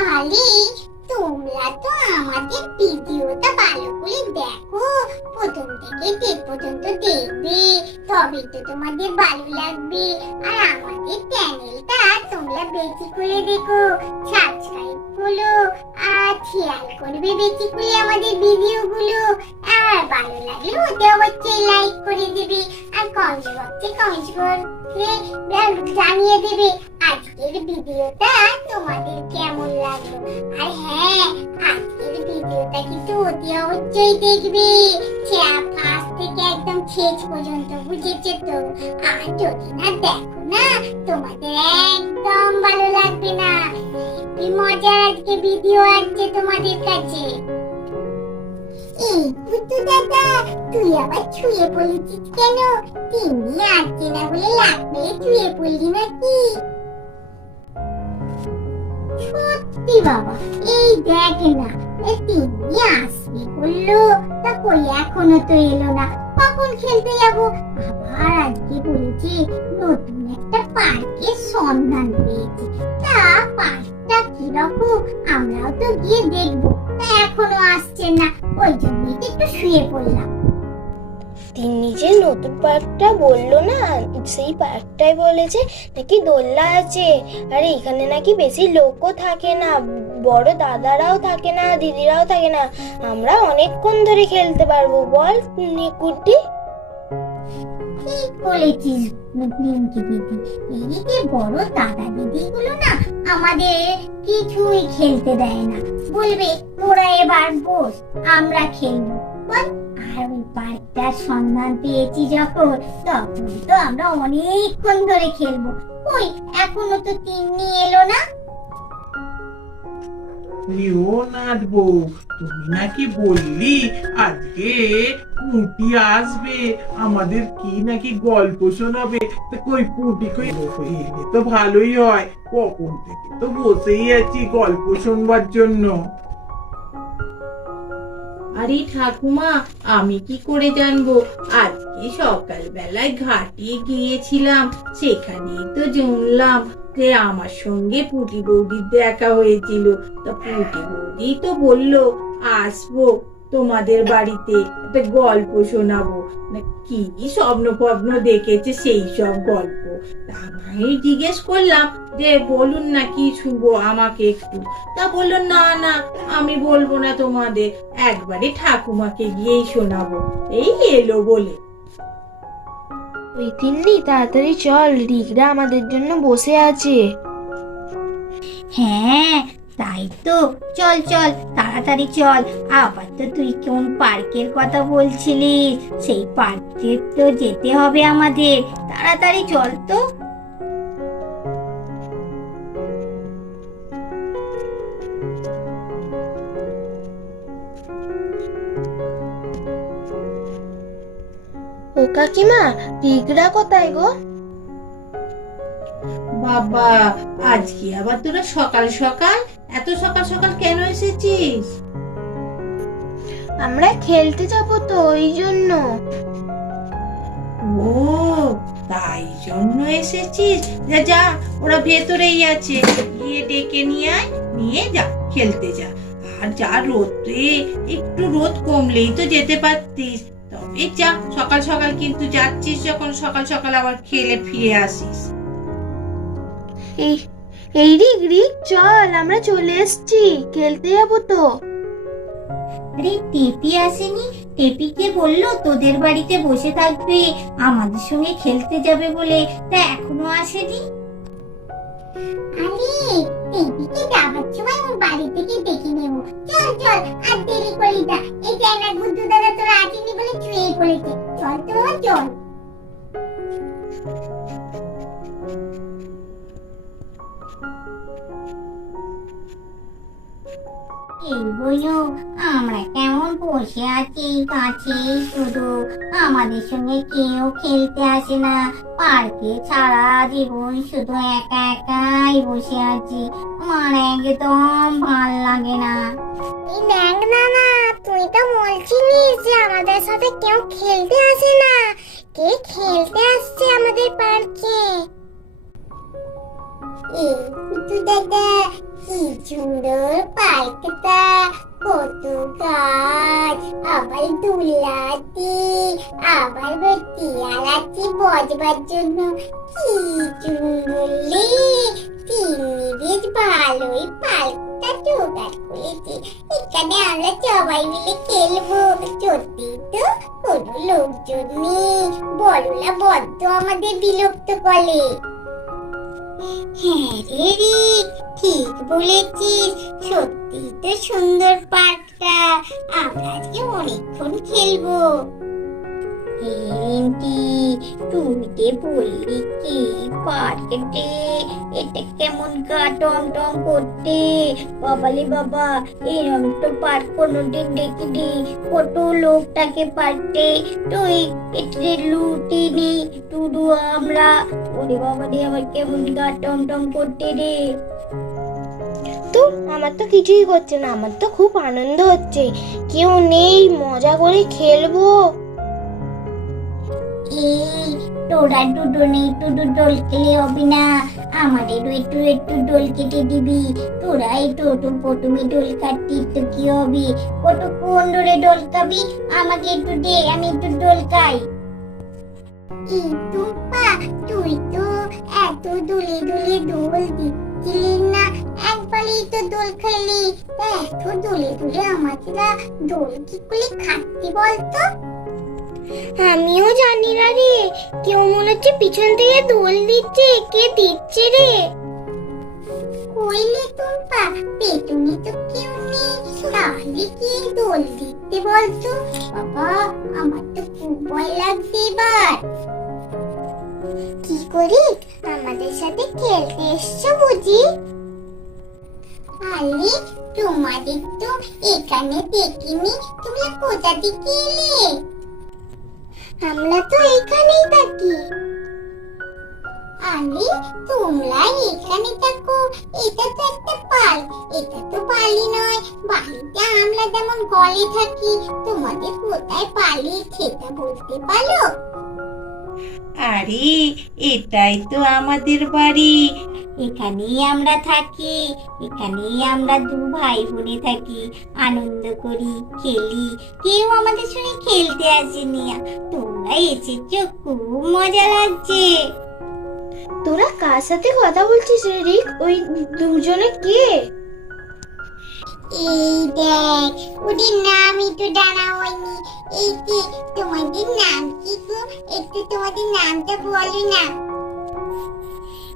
আরে তোমরা তো আমাদের ভিডিওটা ভালো করে দেখো। প্রথম থেকে শেষ পর্যন্ত দেখবে। তবে তো তোমাদের ভালো লাগবে। আর আমাদের চ্যানেলটা তোমরা বেশি করে দেখো। সাবস্ক্রাইব করো আর খেয়াল করবে বেশি করে আমাদের ভিডিওগুলো। আর ভালো লাগলে ওতে অবশ্যই লাইক করে দেবে। আর কমেন্ট বক্সে কমেন্ট করে জানিয়ে দেবে। আজকের ভিডিওটা তোমাদের কেমন লাগল? আর হ্যাঁ আজকের ভিডিওটা কিন্তু অতি অবশ্যই দেখবে। ফার্স্ট থেকে একদম শেষ পর্যন্ত বুঝেছ তো? আর যদি না দেখো না, তোমাদের একদম ভালো লাগবে না। কি মজার আজকে ভিডিও আসছে তোমাদের কাছে। তুই আবার ছুঁয়ে পড়েছিস কেন? তিন্নি আসছে না বলে লাগবে, ছুঁয়ে পড়লি নাকি? সত্যি বাবা, এই দেখ না তিন্নি আসবে বলল, তা কই, এখনও তো এলো না, কখন খেলতে যাব? আবার আজকে বলেছে নতুন একটা পার্কের সন্ধান পেয়েছে। তা পার্কটা কীরকম, আমরাও তো গিয়ে দেখব, তা এখনও আসছে না, ওই জন্যই একটু শুয়ে পড়লাম। তিনি যে নতুন পার্কটা বলল না? সেই পার্কটাই বলেছে, নাকি দোলনা আছে? আর, এখানে নাকি বেশি লোকও থাকে না, বড় দাদারাও থাকে না, দিদিরাও থাকে না। আমরা অনেকক্ষণ ধরে খেলতে পারব, বল নিকুটি বলেছিস দিদি। বড় দাদা দিদি গুলো না আমাদের কিছুই খেলতে দেয় না। বলবে এবার বস, আমরা খেলব। বল ওই সন্ধান পেয়েছি যখন, তখন তো আমরা অনেকক্ষণ ধরে খেলব। ওই, এখনও তো তিন্নি এলো না? তুমি নাকি বললি আজকে পুঁটি আসবে? আমাদের কি নাকি গল্প শোনাবে? কই পুঁটি কই? তো ভালোই হয়। কখন থেকে তো বসেই আছি গল্প শুনবার জন্য। আরে ঠাকুমা, আমি কি করে জানব? আজকে সকালবেলায় ঘাটে গিয়েছিলাম, সেখানেই তো জানলাম। যে আমার সঙ্গে পুটি বৌদির দেখা হয়েছিল। তা পুটি বৌদি তো বলল, আসব, তোমাদের বাড়িতে একটা গল্প শোনাবো। কি স্বপ্ন ফপ্ন দেখেছে সেই সব গল্প? তা আমি জিজ্ঞেস করলাম যে বলুন না কি শুনব আমাকে একটু? তা বলল না না আমি বলব না তোমাদের একবারে ঠাকুমাকে গিয়েই শোনাবো। এই এলো বলে। ওই তিন্নি তাড়াতাড়ি চল আমাদের জন্য বসে আছে। হ্যাঁ তাই তো। চল চল তাড়াতাড়ি চল। আবার তো তুই কোন পার্কের কথা বলছিলিস? সেই পার্কে তো যেতে হবে আমাদের। তাড়াতাড়ি চল তো। ও কাকিমা কোথায় গো? বাবা আজকে আবার তোরা সকাল সকাল এত সকাল সকাল কেন এসেছিস? আমরা খেলতে যাব তো ওই জন্য। ও তাই জন্য এসেছিস? যা যা ওরা ভেতরেই আছে। গিয়ে ডেকে নিয়ে আয় নিয়ে যা খেলতে যা। আর যা রোদ একটু রোদ কমলেই তো যেতে পারতিস। তবে যা সকাল সকাল কিন্তু যাচ্ছিস যখন সকাল সকাল আবার খেলে ফিরে আসিস। এই এই রিগ রিগ চল আমরা চলে এসেছি খেলতে যাব তো। আরে টেপি আসেনি? টেপিকে বলল তোদের বাড়িতে বসে থাকবে আমাদের সঙ্গে খেলতে যাবে বলে তা এখনও আসেনি? আরে টেপিকে যাবার বাড়ি থেকে দেখে নেব। চল চল, আর দেরি করি না। এই না গুড্ডু দাদা তোরা আসেনি বলে শুয়ে পড়েছে। চল তো, চল। বইও। আমরা কেমন বসে আছি, কাছে শুধু আমাদের সঙ্গে কেউ খেলতে আসে না। পার্কে সারা জীবন শুধু একা একাই বসে আছি। আমার একদম ভালো লাগে না। দেখ না না তুই তো বলছিলিস যে আমাদের সাথে কেউ খেলতে আসে না। কে খেলতে আসছে আমাদের পার্কে? কি সুন্দর পার্কটা কত গাছ আবার দুলাতি আবার আছে বজবার জন্য কি চুঙ্গুলি তিনি বেশ ভালোই পার্কটা জোগাড় করেছে এখানে আমরা সবাই মিলে খেলব সত্যি তো কোনো লোকজন নেই বড়লা বড্ড আমাদের বিলুপ্ত করে হ্যাঁ রে রিক, ঠিক বলেছিস। সত্যি তো সুন্দর পার্কটা। আমরা আজকে অনেকক্ষণ খেলব। রিন্টি তুমি যে আমরা। ওরে বাবা রে আমার কেমন টম টম করতে রে? তো, আমার তো কিছুই করছে না, আমার তো খুব আনন্দ হচ্ছে। কেউ নেই, মজা করে খেলব। এই তোরা দুজনে একটু দোল খেলে হবে না। আমাদেরও একটু একটু দোল কেটে দিবি। তোরা একটু তো প্রথমে দোল কাটতিস, তো কি হবে? কতক্ষণ ধরে দোল খাবি? আমাকে একটু দে, আমি একটু দোল খাই। টুম্পা তুই তো এত দুলে দুলে দোল দিচ্ছিলি না। একবারই তো দোল খেলি। এত দুলে দুলে আমাকে না দোল কি করে খাচ্ছি বলতো? আমিও জানি না রে। কেউ মনে হচ্ছে পিছন থেকে দোল দিচ্ছে কে দিচ্ছে রে? কইলে টুম্পা পেটুনি তো কেউ নেই। তাহলে কি দোল দিতে বলতো? বাবা আমার তো খুব ভয় লাগছে এবার। কি করি? আমাদের সাথে খেলতে এসছো বুঝি? আরে তোমাদের তো এখানে দেখিনি। তোমরা কোথা থেকে এলে? আমরা তো এখানেই থাকি। আমি তোমরা এখানে থাকো। এটা তো একটা পাল। এটা তো পালি নয়। বাড়িতে আমরা যেমন গলে থাকি, তোমাদের কোথায় পালি সেটা বলতে পারো? আরে এটাই তো আমাদের বাড়ি। এখানেই আমরা থাকি এখানেই আমরা দু ভাই বোনে থাকি আনন্দ করি খেলি। কেউ আমাদের সঙ্গে খেলতে আসেনি তোমরা এসেছ খুব মজা লাগছে। তোরা কার সাথে কথা বলছিস রে রিক? ওই দুজনে কে? এই দেখ ওদের নামই তো জানা হয়নি। এই যে তোমাদের নাম কি গো? একটু তোমাদের নামটা বলো না।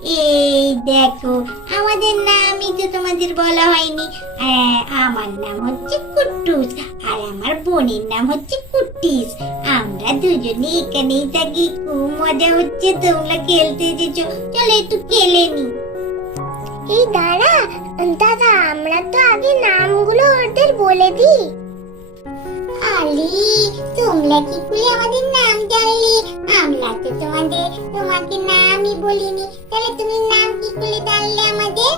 এই দেখো আমাদের নামই তো তোমাদের বলা হয়নি। আহ, আমার নাম হচ্ছে কুট্টুস আর আমার বোনের নাম হচ্ছে কুট্টিস। আমরা দুজনে এখানেই থাকি। খুব মজা হচ্ছে তোমরা খেলতে এসেছ চলো একটু খেলে নি। এই দাঁড়া দাদা আমরা তো আগে নামগুলো ওদের বলে দিই। আলি তোমরা কি করে আমাদের নাম জানলে? আমরা তো তোমাদের তোমাকে নামই বলিনি। তাহলে তুমি নাম কি করে জানলে আমাদের?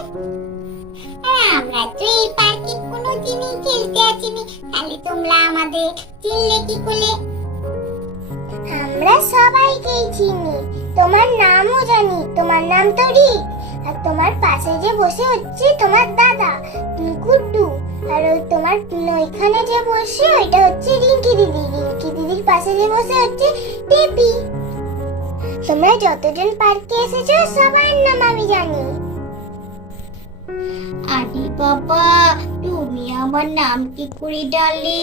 আর আমরা তো এই পার্কে কোনো দিনই খেলতে আসিনি। তাহলে তোমরা আমাদের চিনলে কি করে আমরা সবাইকেই চিনি। তোমার নামও জানি। তোমার নাম তো রিক। আর তোমার পাশে যে বসে হচ্ছে তোমার দাদা গুড্ডু আর ওই তোমার ওইখানে যে বসে, ওইটা হচ্ছে রিঙ্কি দিদি। রিঙ্কি দিদির পাশে যে বসে হচ্ছে টেপি। তোমরা যতজন পার্কে এসেছ, সবার নাম আমি জানি। আরে বাবা, তুমি আমার নাম কি করে ডাললে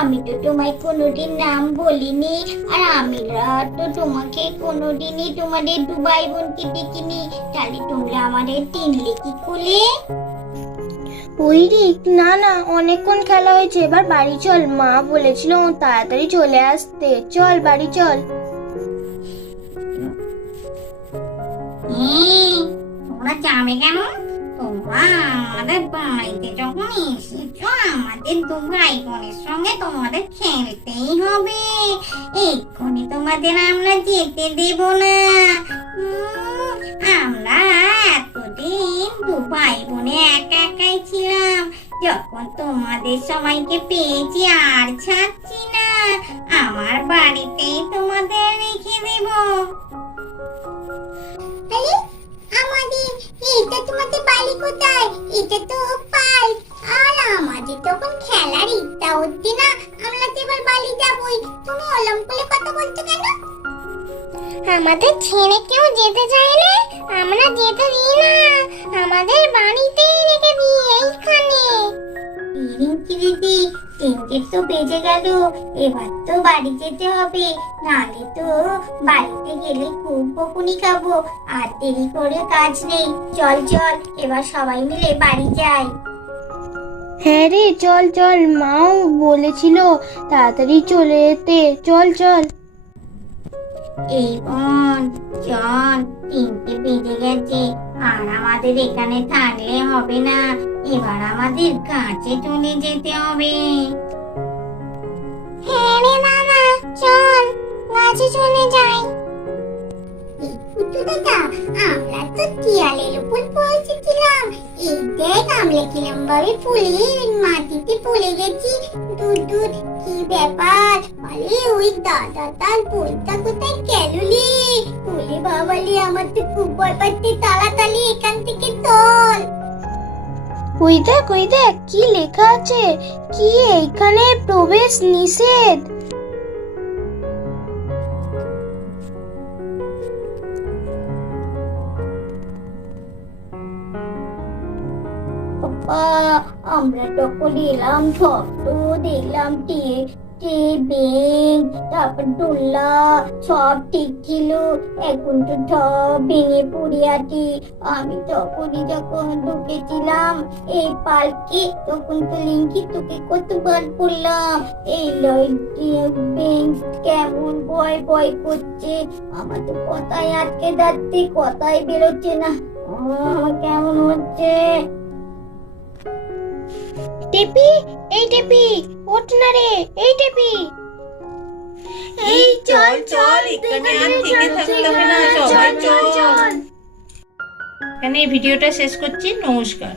আমি তো তোমায় কোনোদিন নাম বলিনি। আর আমিরা তো তোমাকে কোনোদিনই তোমাদের দুবাই বোনকে দেখিনি। তাহলে তোমরা আমাদের চিনলে কি করে ওই রিক না না অনেকক্ষণ খেলা হয়েছে এবার বাড়ি চল। মা বলেছিল তাড়াতাড়ি চলে আসতে। চল বাড়ি চল। তোমরা যাবে কেন তোমরা আমাদের বাড়িতে যখন এসেছ আমাদের দু ভাই বোনের সঙ্গে তোমাদের খেলতেই হবে। এক্ষুনি তোমাদের আমরা যেতে দেব না। আমরা এতদিন যখন তোমাদের সবাইকে পেয়েছি আর ছাড়ছি না, আমার বাড়িতেই তোমাদের রেখে দেবো। আমাদের তো খেলার ইচ্ছা হচ্ছে না, আমরা যাবই। তুমি কথা বলছো কেন? আমাদের ছেড়ে কেউ যেতে চাইলে আমরা যেতে দিই না। আমাদের বাড়িতেই রেখে দিই এইখানে। রিঙ্কি দিদি তিনটে তো বেজে গেল। এবার তো বাড়ি যেতে হবে। নালে তো বাড়িতে গেলে খুব বকুনি খাব। আর দেরি করে কাজ নেই। চল চল এবার সবাই মিলে বাড়ি যাই। হ্যাঁ রে চল চল মাও বলেছিল তাড়াতাড়ি চলে যেতে চল চল। এই বোন চল তিনটে বেজে গেছে। আর আমাদের এখানে থাকলে হবে না। এবার আমাদের কাছে চলে যেতে হবে। হ্যাঁ রে মামা চল কাছে চলে যাই। দাদা আমরা তো টিয়ালের উপর পৌঁছেছিলাম এই দেখ আমরা কিরম ভাবে ফুলে মাটিতে পড়ে গেছি। দুধ দুধ কি ব্যাপার? আরে ওই দাদা তার বইটা কোথায় গেলুলি বাবালে আমার তো খুব ভয় পাচ্ছে, তাড়াতাড়ি এখান থেকে চল। ওই দেখ ওই দেখ, কি লেখা আছে? কি এইখানে প্রবেশ নিষেধ? বাবা আমরা তখন এলাম ছোট্ট দেখলাম বেঞ্চ তারপর দোল্লা, সব ঠিক ছিল। এখন তো সব ভেঙে পড়ে আছি। আমি তখনই যখন ঢুকেছিলাম এই পার্কে তখন তো লিঙ্কি তোকে কতবার বললাম, এই বেঞ্চ কেমন ভয় ভয় করছে। আমার তো কথায় আটকে যাচ্ছে, কথাই বেরোচ্ছে না। কেমন হচ্ছে? টেপি এই টেপি ওঠ না রে এই টেপি। এই চল চল এখানে আর থেকে থাকতে হবে না সবাই চল। এখানে এই ভিডিওটা শেষ করছি নমস্কার।